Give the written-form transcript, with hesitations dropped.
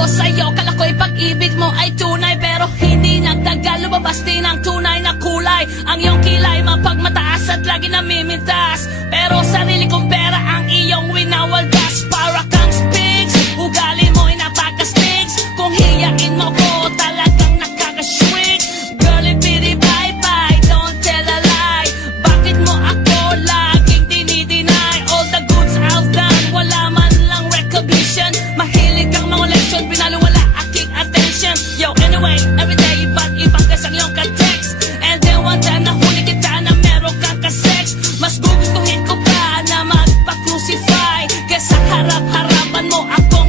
ko sa'yo, kala ko'y pag-ibig mo ay tunay, pero hindi nagtagal, lumabas din ang tunay na kulay. Ang iyong kilay mapagmataas at lagi namimintas, pero sarili kong